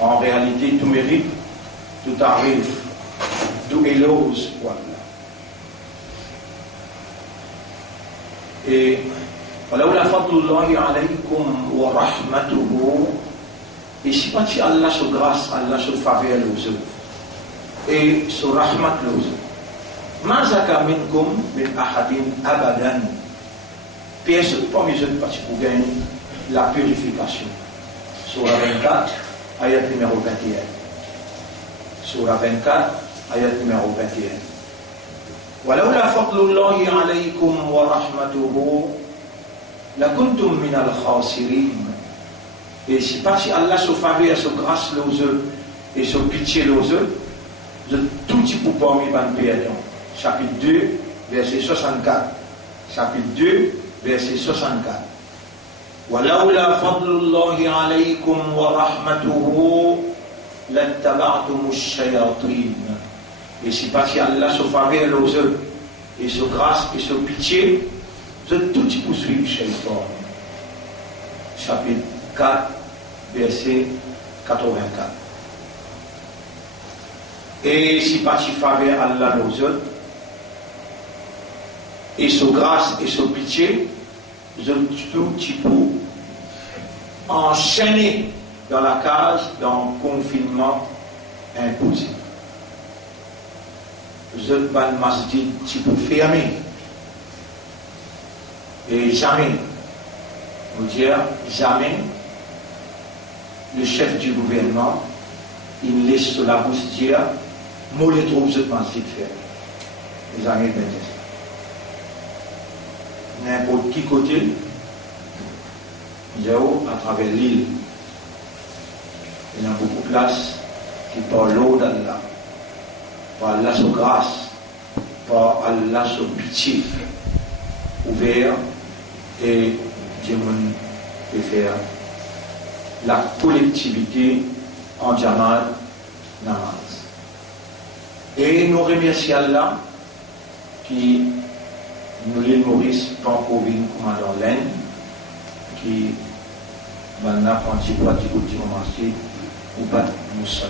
En réalité, tout mérite, tout arrive, tout élose, voilà. Et ولولا فضل الله عليكم ورحمته, et si pas si Allah se grâce, Allah se faveur aux autres, et se rahmat aux autres, ma zaka minkum min ahadin abadan, pièce parmi eux parce que vous gagnez la purification. Surah 24, ayat numéro 21. Surah 24, ayat numéro 21. ولولا فضل الله عليكم ورحمته لكنتم من الخاسرين. Et si pas si Allah se faveur, se grâce aux eux et se pitié aux eux, de tout type pour parmi les perdants. Chapitre 2, verset 64. Chapitre 2, verset 64. ولولا فضل الله عليكم ورحمته لاتبعتم الشياطين. Et si pas si Allah se faveur aux eux et se grâce et se pitié, de tout type pour suivre Shaitan. Chapitre 4, verset 84. Et si pas si faveur Allah aux autres et se grâce et se pitié, de tout type pour enchaîner dans la case, dans le confinement imposé. Je ne pas le masjid type fermé. Et jamais, vous dire, jamais, le chef du gouvernement, il laisse sur la bouche dire, moi les trouve ce masjid fermé. Les amis bien ça. N'importe qui côté, à travers l'île, il y a beaucoup de places qui parlent l'eau d'Allah, par Allah sa grâce, par Allah sa pitié, ouvert, et Dieu peut faire la collectivité en Jamal Namaz. Et nous remercions Allah qui nous l'île Maurice, Pankovine, commandant l'Inde, qui maintenant prend un petit peu de commencer ou pas nous sommes.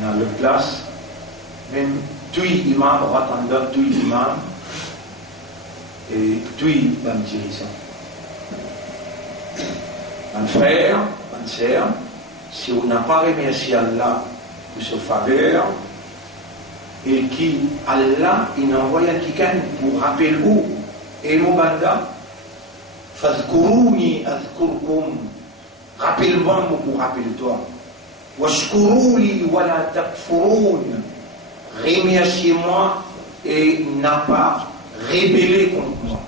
Dans le classe, même tous les imams, attendant tous les imams, et tous les dirigeants. Mon frère, mon sœur, si on n'a pas remercié Allah pour ce faveur, et qui, Allah, il envoie quelqu'un pour rappeler où, et nous banda, fazkuruni azkurkum, rappelle-moi pour rappeler toi. Washkuruli wala takfurun, remerciez-moi et n'a pas rébellé contre moi.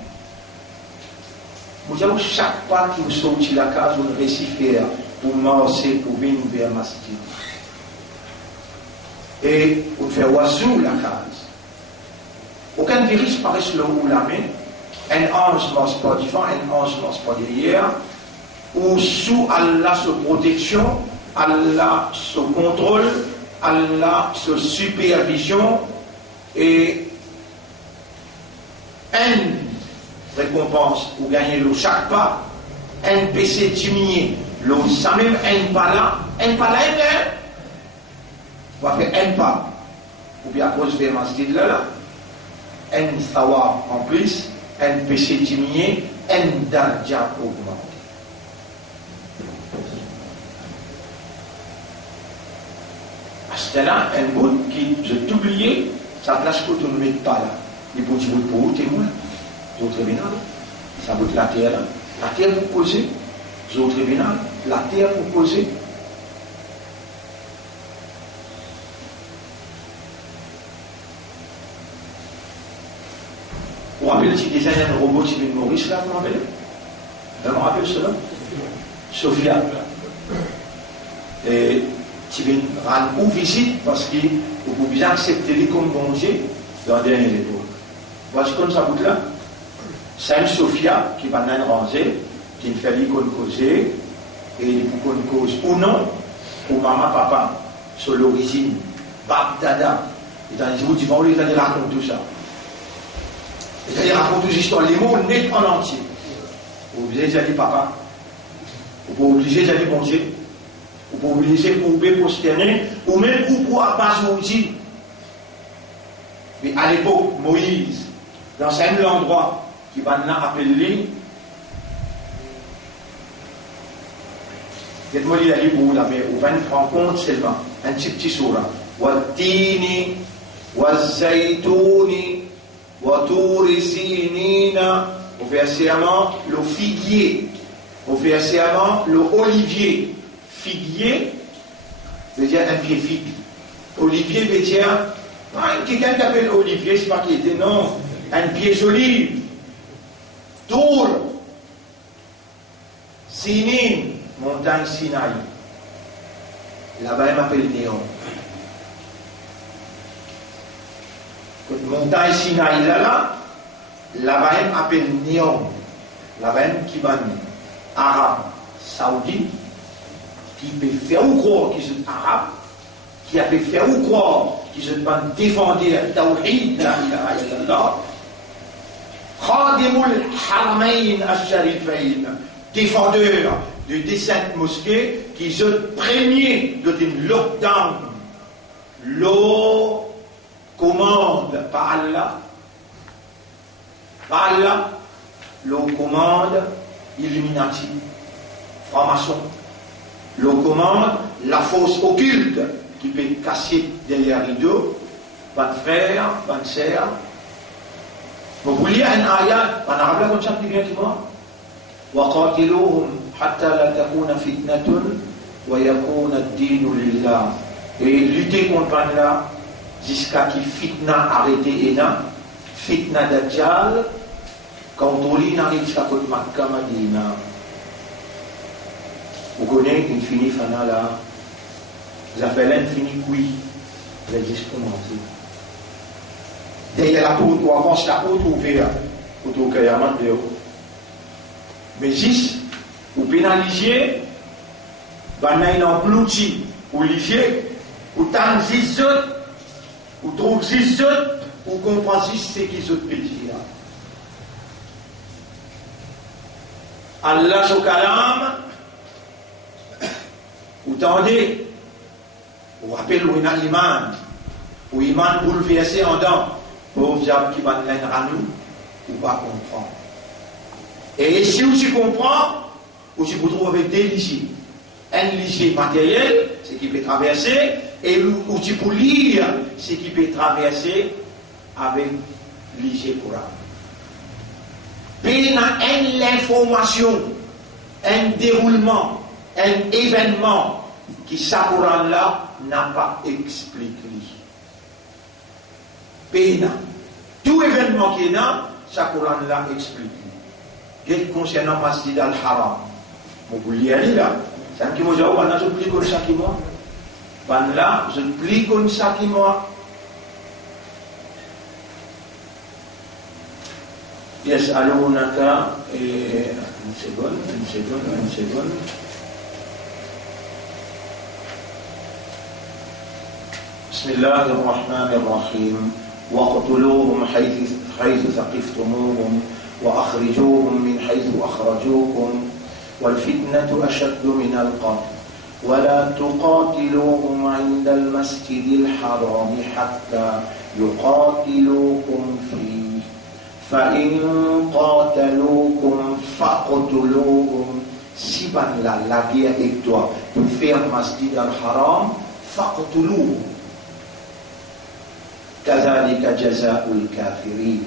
Vous avez chaque pas qui vous sortit la case, vous récifère pour marcher, pour venir vers Masjid. Et vous faire oiseau la case. Aucun virus paraît le haut la main, un ange ne marche pas devant, un ange ne marche pas derrière, ou sous Allah sa protection, Allah sa contrôle, Allah sa supervision, et une récompense pour gagner le chaque pas, un PC diminué, le ça même un pas là, on va faire un pas, ou bien à cause de masjid là, un sawa en plus, un PC diminué, un darja augmenté. À ce là, un bout qui, je t'oubliais, ça place que tu ne mets pas là. Les bouts de pour vous, témoins, les autres vénales, ça bout de la terre là. La terre vous posez, les autres vénales, la terre vous posez. Vous vous rappelez si des années de robot qui viennent Maurice là, vous vous rappelez? Vous vous rappelez cela? Sophia. Et qui viennent rendre ou visite parce qu'il faut bien accepter les comme bon Dieu dans la dernière époque. Voici comme ça bout là. Sainte Sophia qui va nous ranger, qui fait l'icône causer, et pour qu'on cause ou non, pour maman, papa, sur l'origine, Bab Dada. Et dans les jours du vent, ils racontent tout ça. Et ils racontent toutes les histoires, les mots nés en entier. Vous obligez déjà dit papa, vous obligez déjà dit bon Dieu. ou pour obliger pour posterner, ou même pour abasourdir. Mais à l'époque, Moïse, dans un endroit qui va nous appeler, dites-moi il a dit pour la mais on va nous rendre compte seulement, un petit surah. Wa-tini, wa-zaytouni, wa-turi sinina, au verset avant, le figuier, au verset avant, le olivier. Figuier veut dire un pied figue. Olivier veut dire, quelqu'un qui appelle olivier, c'est pas qu'il était, non, un pied d'olive. Tour, Sinin, montagne Sinaï. Là-bas, il m'appelle Néon. Montagne Sinaï, là-bas, il m'appelle Néon. Là-bas, qui va arabe, saoudite, qui peut faire ou croire qu'ils sont arabes, qui a pu faire ou croire qu'ils sont défendre le tawhid, la ilaha illallah, Khadimul Haramain al-Sharifain, défendeur de des saintes mosquées, qui sont premiers de une lockdown, l'eau commande par Allah, l'eau commande Illuminati, franc-maçon. Le commande la force occulte qui peut casser derrière rideau, votre frère, votre sœur. Vous voulez un ayat en arabe là comme ça plus bien que moi. وَقَاتِلُوهُمْ حَتَّى لَا تَكُونَ فِتْنَةٌ وَيَكُونَ الدِّينُ لِلَّهِ. Et lutter contre Allah jusqu'à qui fitna arrêté et là, fitna dajjal, quand on lit n'arrive jusqu'à côté Makkah Madina. Vous connaissez une finie fana là, vous appelez une finie oui, vous avez juste commencé. Derrière la porte, ou avant la porte ouverte, pour que la main de haut. Mais juste, vous pénalisez, vous avez un plouti, vous lisez, vous tendez les autres, vous trouvez les autres, vous comprenez ce qui est autres pays. Allah au kalam. Vous tendez, vous rappelez où il y a l'iman, où l'iman bouleversé en dents, pour vous dire qui va nous à nous, ou pas comprendre. Et si vous comprenez, vous vous trouvez avec des ligies. Un ligier matériel, c'est qui peut traverser, et vous pouvez lire ce qui peut traverser avec ligier Coran. Puis il y a l'information, un déroulement, un événement qui ce Coran-là n'a pas expliqué. Péna. Tout événement qui est là, ce Coran-là explique. Et concernant Masjid al-Haram, vous voulez aller là. C'est un qui m'a dit, oh, je plie comme ça qui moi. Là, je plie comme ça qui moi. يسألونك une seconde. بسم الله الرحمن الرحيم واقتلوهم حيث ثقفتموهم وأخرجوهم من حيث أخرجوكم والفتنة أشد من القتل ولا تقاتلوهم عند المسجد الحرام حتى يقاتلوكم فيه فإن قاتلوكم فاقتلوهم. Si la guerre est toi pour faire Masjid al-Haram, faqtuluhum. Kazalika jazaa'ul kafirin.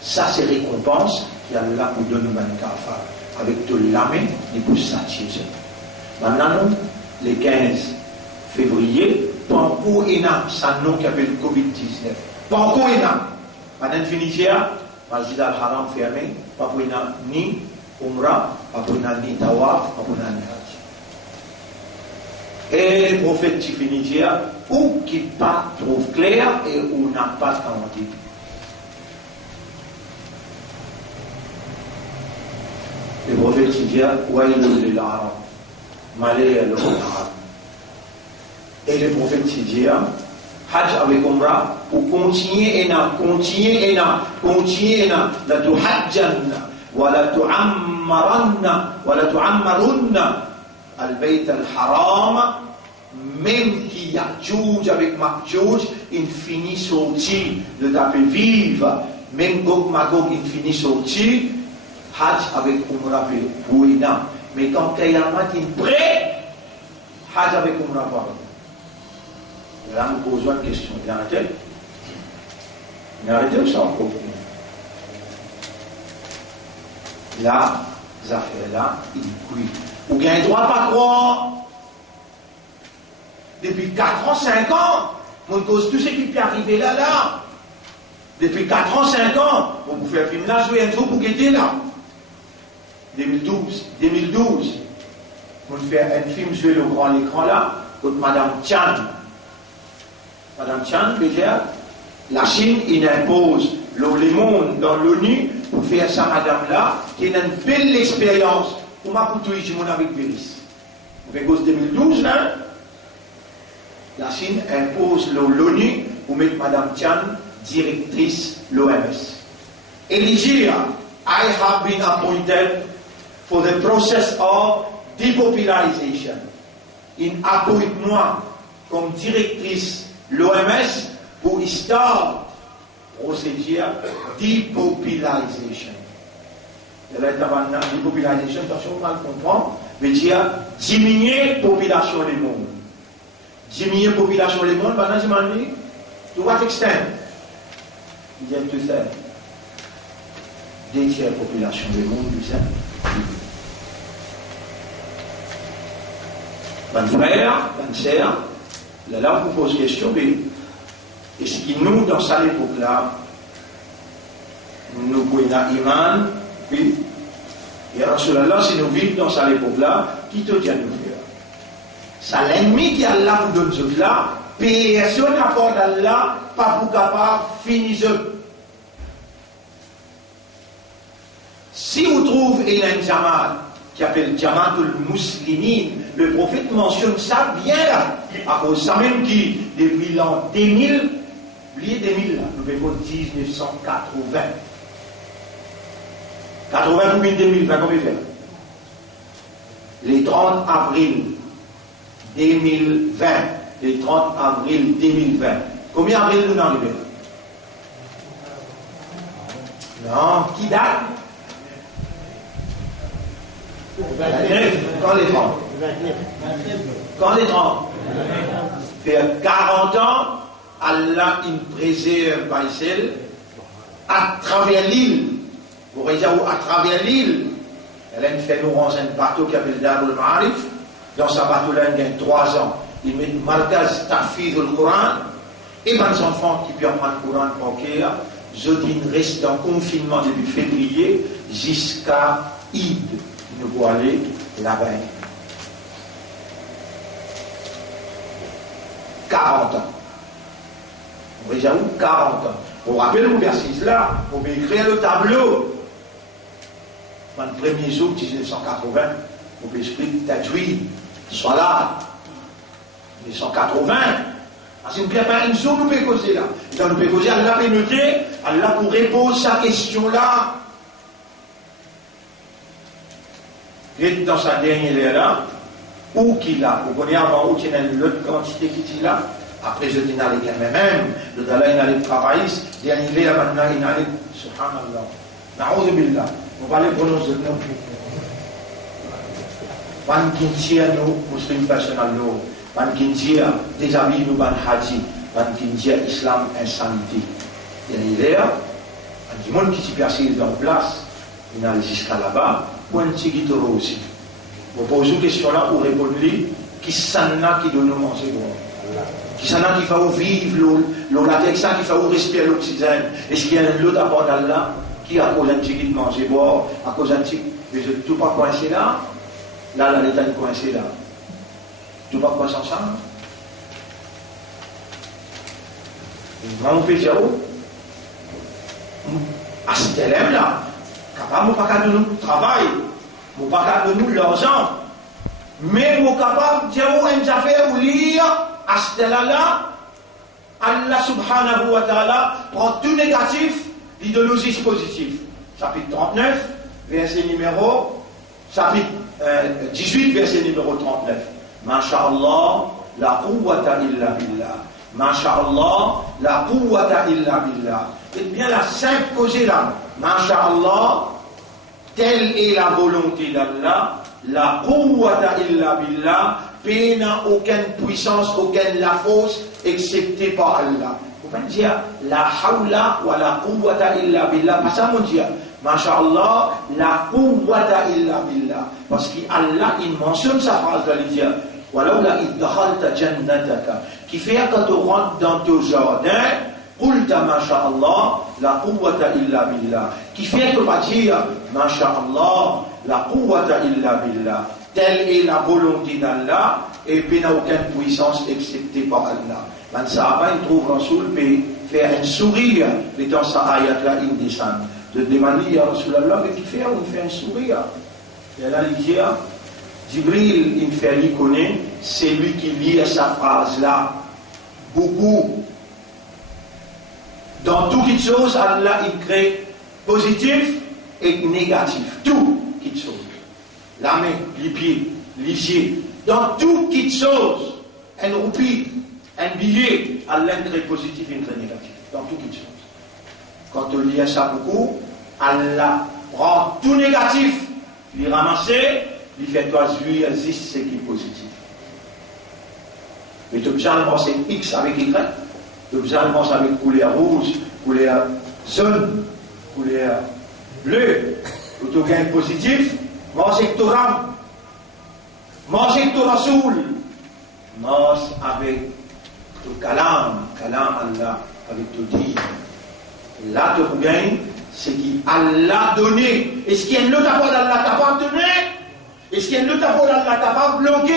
Ça c'est récompense qu'Allah vous donne un kafar. Avec tout l'âme, il peut s'attirer. Maintenant, le 15 février, Panko Ena, c'est un nom qui appelle Covid-19. Panko Ena. Maintenant, Finisia, Masjid al-Haram fermé, pas pour ni Umrah, pas pour ni Tawaf, pas pour ni Hajj. Et le prophète Tifinidia, ou qui pas trop clair et où n'a pas garanti. Le prophète dit Wailul lil Arab, malheur aux Arabes. Et le prophète dit Hajj avec Umrah pour continuer la tuhajjanna wa la tu'ammaranna wa la tu'ammarunna al-Bayt al-Haram, même qui y a Djouj avec Makdjouj, il finit sorti de taper vivre, même Gog Magog, il finit sorti, Hajj avec Umrah pour Ina. Mais quand Kayamat est prêt, Hajj avec Umrah pour Ina. Là, nous posons une question. Il a arrêté? Il a arrêté ou ça encore? Là, les affaires-là, il cuit. Ou bien il ne doit pas croire. Depuis 4 ans, 5 ans, on cause tout ce qui peut arriver là. Depuis 4 ans, 5 ans, on vous fait un film là, jouer un jour pour quitter là. 2012, on fait un film joué le grand écran là, contre Madame Tian. Madame Tian, déjà, la Chine, il impose les mondes dans l'ONU pour faire ça, madame là, qui a une belle expérience. Pour moi, pour tout le monde avec Véris. On fait cause 2012 là. La Chine impose l'ONU pour mettre Madame Tian directrice l'OMS. Eligia, I have been appointed for the process of depopularization. Il appointe moi comme directrice l'OMS pour start procédure depopularization. Et là, depopularization, attention, on va le comprendre, veut dire diminuer la population du monde. Diminuer la population du monde, pendant que je dis, to what extent? Il y a tout ça. 2 tiers de la population du monde, tout ça. Mon frère, mon sœur, là, on vous pose question, mais est-ce que nous, dans cette époque-là, nous pouvons iman, oui, et Rasulallah, si nous vivons dans cette époque-là, qui te dit à nous faire? C'est l'ennemi qui est là pour donner ce là, personne n'a pas d'Allah, pas pour capable de finir ce. Si vous trouvez un Jamal, qui appelle Jamatul Muslimin, le prophète mentionne ça bien là, à cause de ça même qui, depuis l'an 2000, oubliez 2000 là, nous avons 1980. 80 pour 2020, combien fait? Les 30 avril 2020, les 30 avril 2020. Combien avril nous en arrivons? Non, qui date? Quand les 30? Quand les 30? Fait 40 ans, Allah il préserve Baïsel à travers l'île. Vous voyez à travers l'île. Elle a fait nous dans un bateau qui s'appelle Darul Ma'arif. Dans ce bateau-là, il y a 3 ans. Il met Markaz Tahfiz le Coran. Et les enfants qui peuvent apprendre le Coran pour Kéa, Zodine reste en confinement depuis février jusqu'à Eid. Nous pouvons aller là-bas. 40 ans. Vous voyez où 40 ans. Vous vous rappelez le verset là, on peut écrire le tableau. Le 1er août 1980, on peut expliquer Tajwid, soit là. 1980. C'est une pierre une zone nous peut causer là. Dans nous peut causer, Allah peut noter, Allah pour répondre à sa question là. Et dans sa dernière là, où qu'il a, vous connaissez avant où qu'il y a l'autre quantité qui est là, après je dis n'allez qu'à même, le Dalai n'allait travailler, dernier là maintenant il n'allait, subhanallah, na'oudhu billah, on va les prononcer non plus. Ban kintia nous, muslim personnel nous, ban kintia des amis nous ban haji, ban kintia islam insanité. Dernier là, un monde qui s'y percé dans place, il n'allait jusqu'à là-bas. Pour un petit guitare aussi. Vous posez une question là, vous répondez, qui s'en a qui donne manger bon? Qui s'en a qui va vivre le latex, qui va respirer l'oxygène? Est-ce qu'il y a un autre apport d'Allah qui a cause un petit de manger boire, à cause d'un petit, mais je ne tout pas coincé là, là, l'état est coincé là. Tout pas coincé ensemble? Vraiment, on peut dire, à cet élève là, capable, pas de nous travail, pas de nous l'argent, mais nous capable de dire une affaire ou lire à ce là, Allah subhanahu wa ta'ala prend tout négatif, il donne aussi positif. Chapitre 39, verset numéro chapitre 18, verset numéro 39. Masha'Allah, la quwwata illa billah. Masha'Allah, la quwwata illa billah. Et bien la simple causée là. Masha'Allah, telle est la volonté d'Allah. La quwwata illa billah. Pays n'a aucune puissance, aucune la force, excepté par Allah. Vous pouvez dire la hawla wa la quwwata illa billah. Pas ça mon Dieu. Masha'Allah, la quwwata illa billah. Parce qu'Allah, il mentionne sa phrase dans les dieux. Walaula idkhalta jannataka. Qui fait quand tu rentres dans ton jardin, qulta masha'Allah, la quwwata illa billah. Qui fait que va dire, masha'Allah, la quwwata illa billah. Telle est la volonté d'Allah, et puis n'a aucune puissance excepté par Allah. Man Sahaba, il trouve Rasoul, peut faire un sourire, étant sa ayat là, il descend. De demander à Rasulallah, mais qui fait, on fait un sourire. Et là, il dit, Jibril, il me fait lui connaître, c'est lui qui lit sa phrase là. Beaucoup. Dans toute chose, Allah, il crée positif et négatif. Tout toute chose. La main, les pieds, les yeux. Dans toute chose, un roupie, un billet, Allah crée positif et crée négatif. Dans toute chose. Quand on lit ça beaucoup, Allah prend tout négatif, il ramasse, il fait toi lui existe ce qui est positif. Mais tu as pensé X avec Y, tu as pensé avec couleur rouge, couleur jaune, couleur bleue, tu as gagné positif, mange avec ton ram, mange avec ton rasoul, mange avec ton kalam Allah, avec ton dit. Là, tu gagnes ce qu'Allah a donné. Est-ce qu'il y a une autre parole d'Allah t'a pas donné? Est-ce qu'il y a une autre parole d'Allah t'a pas bloqué?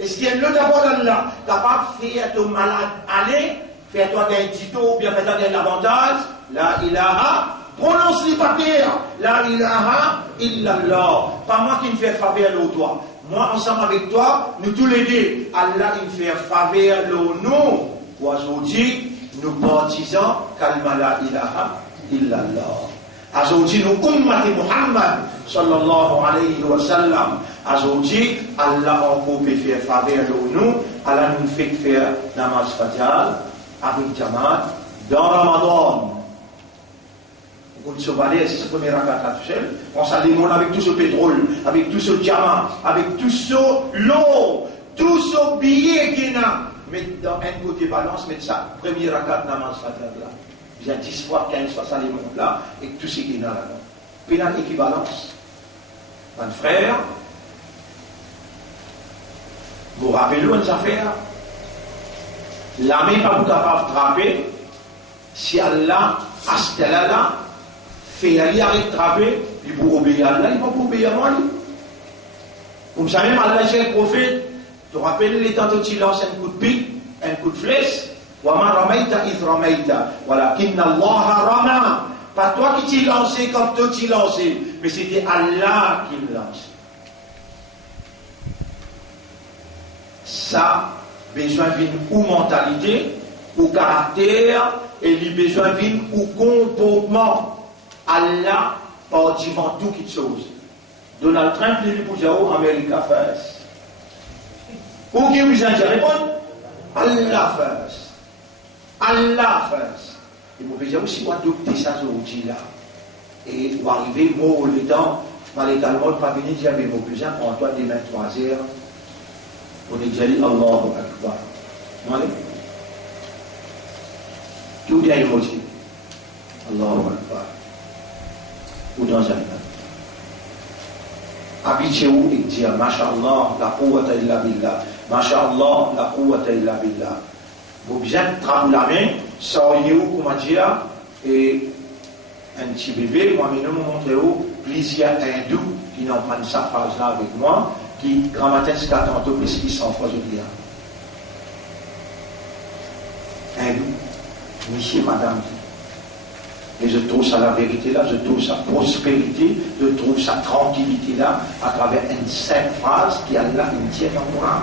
Est-ce qu'il y a une autre parole d'Allah t'a pas fait ton malade aller? Fais-toi gagner un titre ou bien fais-toi gagner l'avantage? La ilaha, prononce les papiers. La ilaha illallah. Pas moi qui me fais faveur au toi. Moi, ensemble avec toi, nous tous les deux, Allah, il me fait faveur au nous. Aujourd'hui, nous baptisons kalma la ilaha illallah. Aujourd'hui, nous ummati Muhammad sallallahu alayhi wa sallam. Aujourd'hui, Allah encore peut faire faveur de nous. Allah nous fait faire namaz fajar avec Jamaat dans Ramadan. On se balait, c'est ce premier rakat à seul. On s'alimente avec tout ce pétrole, avec tout ce diamant, avec tout ce l'eau, tout ce billet qu'il y a. Mais dans un côté balance, mais ça, premier rakat namaz fajar là. Il y a 10 fois, 15 fois, ça les monte là, et tout ce qu'il y a là-dedans. Puis là, équivalence. Mon frère, vous rappelez-vous une affaire? La main pas vous capable de frapper, si Allah, à ce là fait aller arrêter de frapper, il vous obéir à Allah, il va vous obéir à moi. Vous savez, Allah, j'ai le prophète, tu te rappelles les temps où tu lances un coup de pique, un coup de flèche? وَمَا رَمَيْتَ إِذْ رَمَيْتَ وَلَكِنَّ اللَّهَ رَمَى. Pas toi qui t'y lancé comme toi t'y lancé, mais c'était Allah qui le lance. Ça, besoin d'une ou mentalité, ou caractère, et lui besoin d'une ou comportement. Allah, par devant tout qui chose. Donald Trump, il dit pour dire, America first. Ou qui vous a dit répondre? Allah first. Allah first. Et vous pouvez dire aussi, moi, adopter ça aujourd'hui là. Et vous arrivez, moi, le temps, dans les calmots, pas venir dire, mais mon cousin, prends-toi des mains 3 heures. On est déjà dit, Allahu Akbar. Allez. Tout bien émotif. Allahu Akbar. Ou dans un habituez-vous et dire, Masha'Allah, la quwwata illa billah. Masha'Allah, la quwwata illa billah. Vous bien travailler la main, sauriez-vous, comment dire, et un petit bébé, moi, mais nous montrez-vous, plusieurs hindous qui n'ont pas sa phrase là avec moi, qui grammatissent tantôt plus qu'ils sont fois je dis. Hindou, monsieur, madame. Et je trouve ça la vérité là, je trouve sa prospérité, je trouve sa tranquillité là, à travers une simple phrase qui a là une tienne en Coran.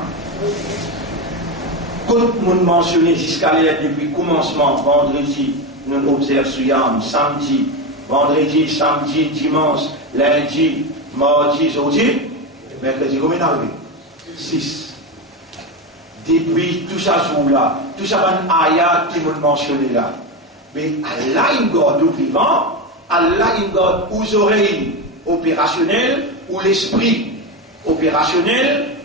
Comme nous mentionnons jusqu'à l'air depuis le commencement, vendredi, nous observons Suyam, samedi, vendredi, samedi, dimanche, lundi, mardi, jeudi, mercredi, combien d'arrivés? 6. Depuis tout ça jour-là, tout ça van ayat qui nous mentionné là. Mais Allah il garde nous vivants, Allah il garde aux oreilles opérationnelles, ou l'esprit opérationnel,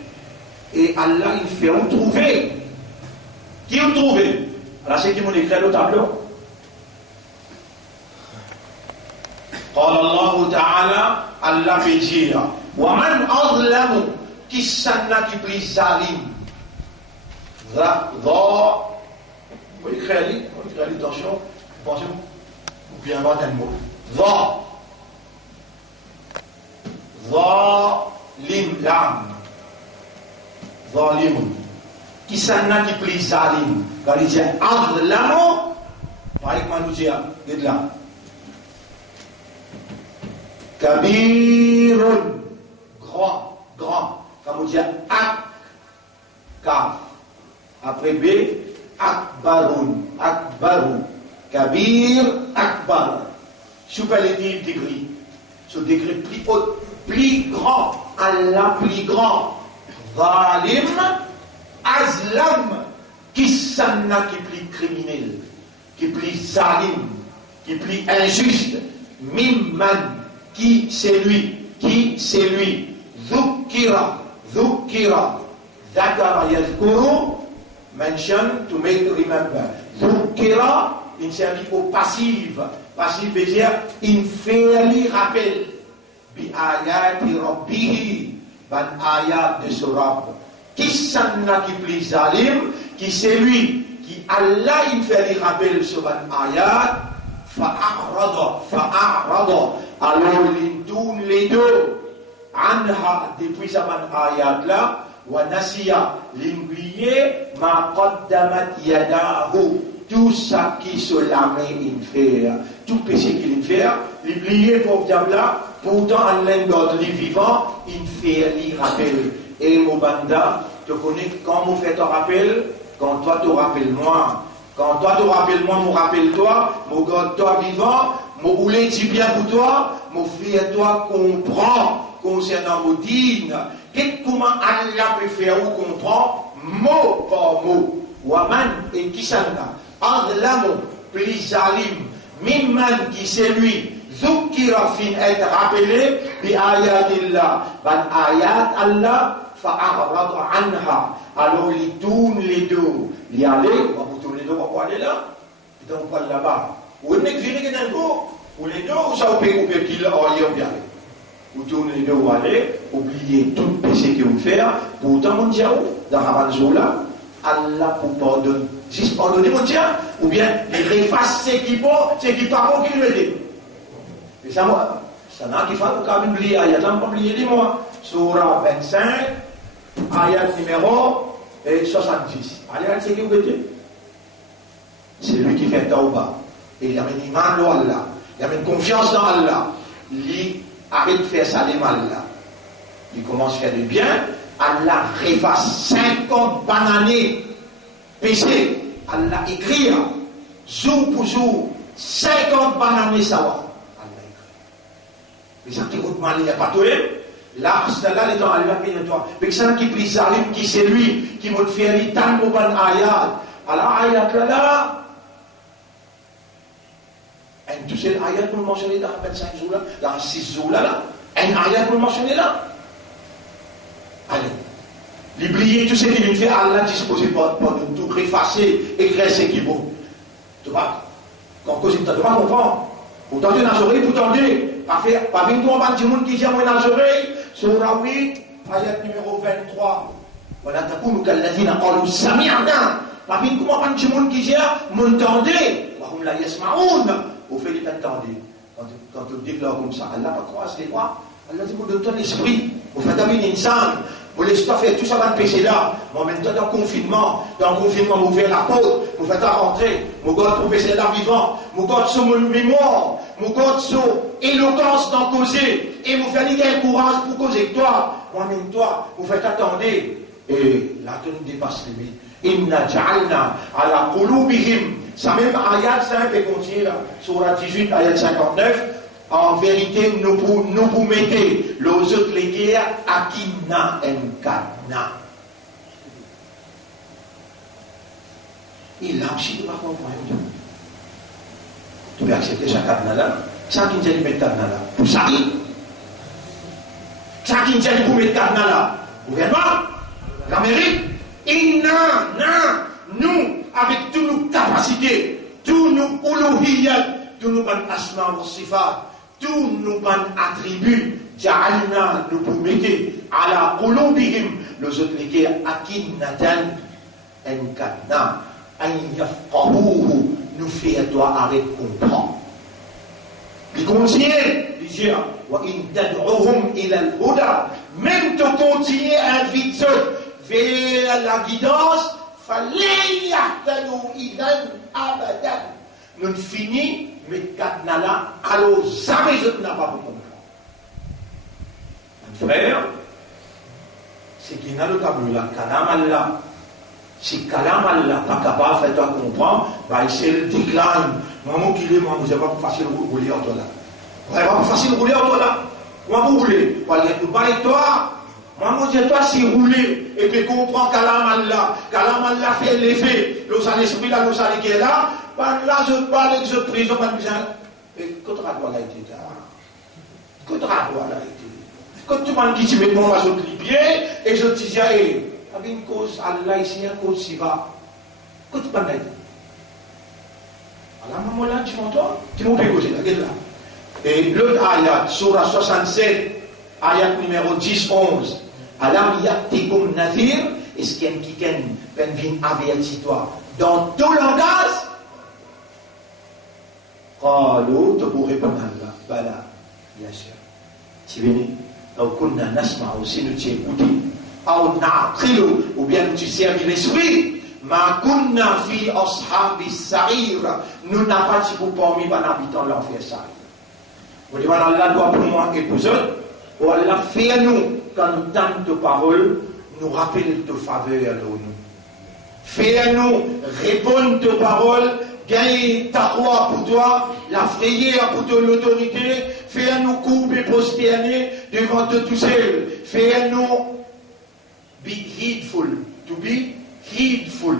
et Allah il fait où trouver. Qui vous trouvez? Alors c'est qui m'ont écrit le tableau. قال الله تعالى Allah peut dire ومن أظلم qui s'en qui plus zalim vous écrivez attention pensez vous bien inventer un mot zalim lam zalim qui s'en qui plus zalim quand il dit أظلم par exemple nous dire de là Kabirun, grand, comme on dit Kaf. Après B, Akbarun, Kabir, Akbar. Superlatif degré. Ce degré plus haut, plus grand, Allah plus grand. Zalim, Azlam, qui s'en qui plus criminel, qui plus zalim, qui plus injuste, Mimman. Qui c'est lui, Zukira, Zakara yazkuru, mention to make remember. Zukira, il s'agit au passif veut dire, il fait lui rappel. Bi ayati rabbihi, ban ayat de ce Rabb. Qui s'en qui plus zalim, qui c'est lui, qui Allah il fait lui rappel sur ban ayat, fa'arada. Alors, ils tournent les deux. Anha, depuis sa ayat là, wa nasiya, l'oublié, ma qaddamat yadahu. Tout ça qui se lame in fait, tout péché qu'il fait, l'oublié pour diable là, pourtant, Allah garde les vivants, il fait les rappels. Et mon banda, tu connais, quand on fait ton rappel, quand toi tu rappelles moi, quand toi tu rappelles moi, mon rappelle toi, mon garde toi vivant, mon boulet dit bien pour toi, mon frère toi comprend concernant mon dîne. Comment Allah peut faire ou comprend mot par mot. Waman et qui s'en a. Adlamon, plus zalim, mimman qui c'est lui, zukira fin être rappelé, bi ayatillah, ban ayat Allah, fa'arad anha. Alors il tourne les deux, il y aller, on va tourner les deux, on va aller là, puis on va là-bas. Ou il n'est que viré d'un coup, ou les deux, ou ça, ou peut qu'il a rien bien. Ou tourne les deux, ou aller, oublier tout le péché que vous faites, pourtant, mon Dieu, dans Rabanzola, Allah pour pardonner. Juste pardonner, mon Dieu, ou bien, il efface ce qui pas bon qu'il le dit. Et ça, moi, ça n'a qu'il faut quand même oublier, ayat, là, on peut oublier, dis-moi, Surah 25, ayat numéro 70. Ayat, c'est qui vous dites? C'est lui qui fait Tauba. Et il y a une iman dans Allah, il y a une confiance dans Allah. Il arrête de faire ça de mal là. Il commence à faire du bien. Allah efface 50 bananées péché. Allah écrit jour pour jour 50 bananées ça va. Allah écrit. Mais ça qui coûte mal, il n'y a pas tout. Là, c'est là les temps Allah paye toi. Mais ça qui prie Salim, qui c'est lui, qui m'a fait les temps pour ban ayat. Alors ayat là. Tu sais l'ayat pour mentionner dans 25 jours là, dans 6 jours là, un ayat pour mentionner là. Allez, l'oublier tout ce qu'il fait, Allah dispose pas de tout effacer, écrire ce qui vaut. Tu vois, quand cause tu vas comprendre. Pour tenter dans l'oreille, pour tenter, pas venir toi en bas du monde qui dit à moi dans l'oreille, Surah 8, ayat numéro 23. Voilà, t'as pour nous qu'elle a dit, on nous sami'na. Pas venir toi en bas du monde qui dit, m'entendez, wa hum la yasma'oun. Au fait, il t'entendait. Quand tu déclares comme ça, Allah pas croire, c'est quoi? Allah dit, de ton esprit, au fait, t'as une insane, pour laisser faire tout ça va te pécher là. Mais en même temps, dans le confinement, vous ouvert la porte, vous faites rentrer, vous gardez pour baisser là vivant, vous gardez sur mon mémoire, vous gardez sur éloquence dans causer, et vous faites le courage pour causer avec toi. Moi, même toi, vous faites attendre. Et là, tu nous dépasses les limites. Inna ja'alna ala qulubihim. Ça même ayat, ça peut continuer là. Surah 18, ayat 59. En vérité, nous vous mettez les autres les guerres à qui n'a un cadenas. Il a aussi de pas comprendre. Tu peux accepter ce cadenas-là. Ça qui nous dit mettre cadenas-là. Pour ça, ça qui nous dit pour mettre cadenas-là. Gouvernement, l'Amérique, et nous, avec toutes nos capacités, tous nos uluhiyyat, tous nos asma wa sifat, tous nos attributs, ja'alna, nous pour mettre à la qulubihim, les autres les akinnatan en kadna, an yafqahuhu, nous fait toi arrêter comprendre. Il continue, il dit, wa in tad'uhum ila al-huda, même te continuer à inviter vers la guidance, fallait yahtanu idan abadan. Nous finissons, mais kadnala, alors jamais je n'ai pas pour comprendre. Mon frère, c'est qu'il n'a le tableau là, kalam Allah. Si kalam Allah pas capable de faire toi comprendre, bah c'est le déclin. Maman qui est, moi, vous n'avez pas facile de rouler en toi là. Vous n'avez pas facile de rouler en toi là. Moi, vous roulez. Vous allez parler toi. Moi, je dis toi, si rouler, et puis comprendre kalam Allah fait l'effet, l'esprit là, l'esprit qui est là, ben là, je parle, je prie, je parle, et contre à toi là, été là. Contre à toi là, été. Quand tu m'as dit, tu mets mon oiseau de pied, et je te disais, avec une cause, Allah ici, une cause, si va. Quand tu m'as dit, alors, maman là, tu m'entends? Tu m'as écouté, regarde là. Et l'autre ayat, surah 67, ayat numéro 10-11. Alam yatikum nathir, est-ce qu'il y a un kiken, ben vin avertis-toi. Dans tout langage, qalu, tu pourrais répondre Allah, bala, bien sûr. Tu viens, ou kunna nasma, aussi nous t'y écouté, ou bien nous t'y servi l'esprit. Ma kunna fi ashabi sa'ir, nous n'a pas dit pour parmi les habitants de l'enfer sa'ir. Vous dites, Allah doit pour moi et pour eux, ou Allah fait à nous, quand nous tentons de paroles, nous rappelle de faveur à nous. Fais à nous répondre de paroles, gagner ta roi pour toi, la frayère pour toi l'autorité, fais à nous couper et prosterner devant de tous seuls. Fais à nous be heedful, to be heedful.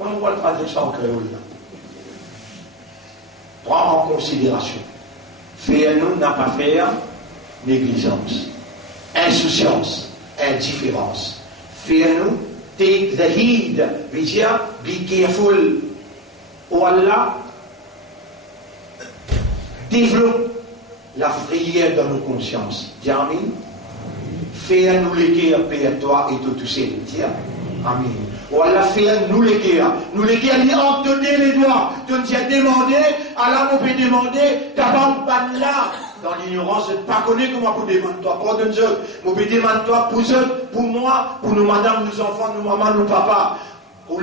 On va le traduire ça en créole. Prends en considération. Fais à nous n'a pas faire négligence, insouciance, indifférence. Fais à nous take the heed, veut dire be careful. Oh Allah, développe la frayeur dans nos consciences. Dis Amin. Fais à nous les guerres, paix à toi et tout seul. Dis Amin. Oh Allah, fais à nous les guerres. Nous les guerres, on te donne les doigts. Tu nous as demandé, Allah nous peut demander, ta bande pas là. Dans l'ignorance, je ne pas connais comment pour demander toi. Pardonne-je. Je peux demander toi pour eux, pour moi, pour nos madames, nos enfants, nos mamans, nos papas. Nous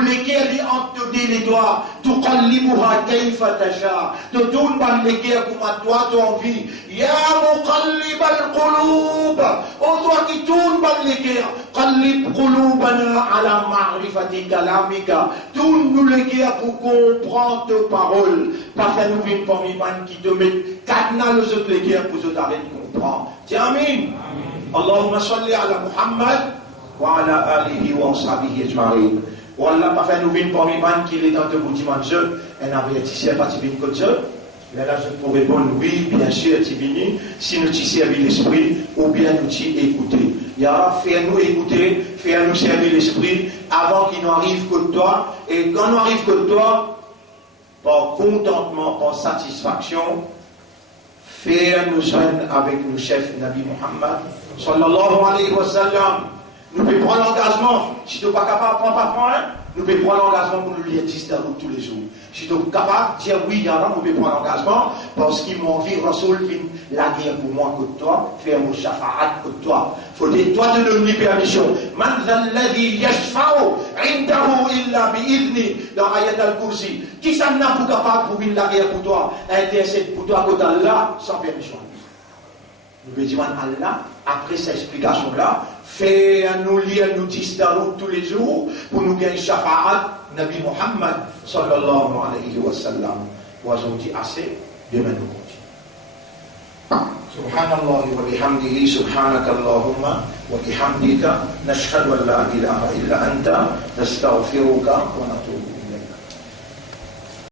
les guerres entre les doigts, tu qallibuha kayfa tasha, tu tournes par les guerres comme à toi tu envie. Ya muqallib al-qulub, oh toi qui tournes par les guerres, qallib qulubana ala ma'rifati kalamika, tourne-nous les guerres pour comprendre tes paroles, pas faire nous vivre parmi les qui te mettent cadenas les autres les guerres pour se arrêter de comprendre. Dis Amin. Allahumma salli ala Muhammad wa ala alihi wa sahbihi ajma'in. Wallah, pas fait nous venir parmi les qui est dans le bout du dimanche, un avertisseur pas Tibini comme ça. Mais là, je peux répondre oui, bien sûr, Tibini, si nous t'y servir l'esprit, ou bien nous t'y écouter. Ya, fais-nous écouter, fais-nous servir l'esprit avant qu'il nous arrive que toi, et quand nous arrive que toi, par contentement, par satisfaction, fais-nous joindre avec nos chefs Nabi Muhammad, sallallahu alayhi wa sallam. Nous pouvons prendre l'engagement. Si tu n'es pas capable, prends pas point. Nous pouvons prendre l'engagement pour nous lire 10 dans tous les jours. Si tu es capable de dire oui, il y en a, nous pouvons prendre l'engagement parce qu'ils m'ont envie, Rasoul, la guerre pour moi que toi, faire mon shafa'at que toi. Il faut dire, toi, de donner permission. Man zalladhi yashfa'u indahu illa bi'idni dans Ayat al-Kursi. Qui ça n'a pas capable pour venir la guerre pour toi, intercède pour toi, que Allah, sans permission. Nous pouvons dire Allah, après cette explication-là, fait à nous lire, nous distinguer tous les jours pour nous gagner shafa'at Nabi Muhammad sallallahu alayhi wa sallam. Oiseau dit assez, demain nous continuons. Subhanallah wa bihamdihi, subhanakallahumma wa bihamdika, nashhadu an la ilaha illa anta, nastaghfiruka wa natubu.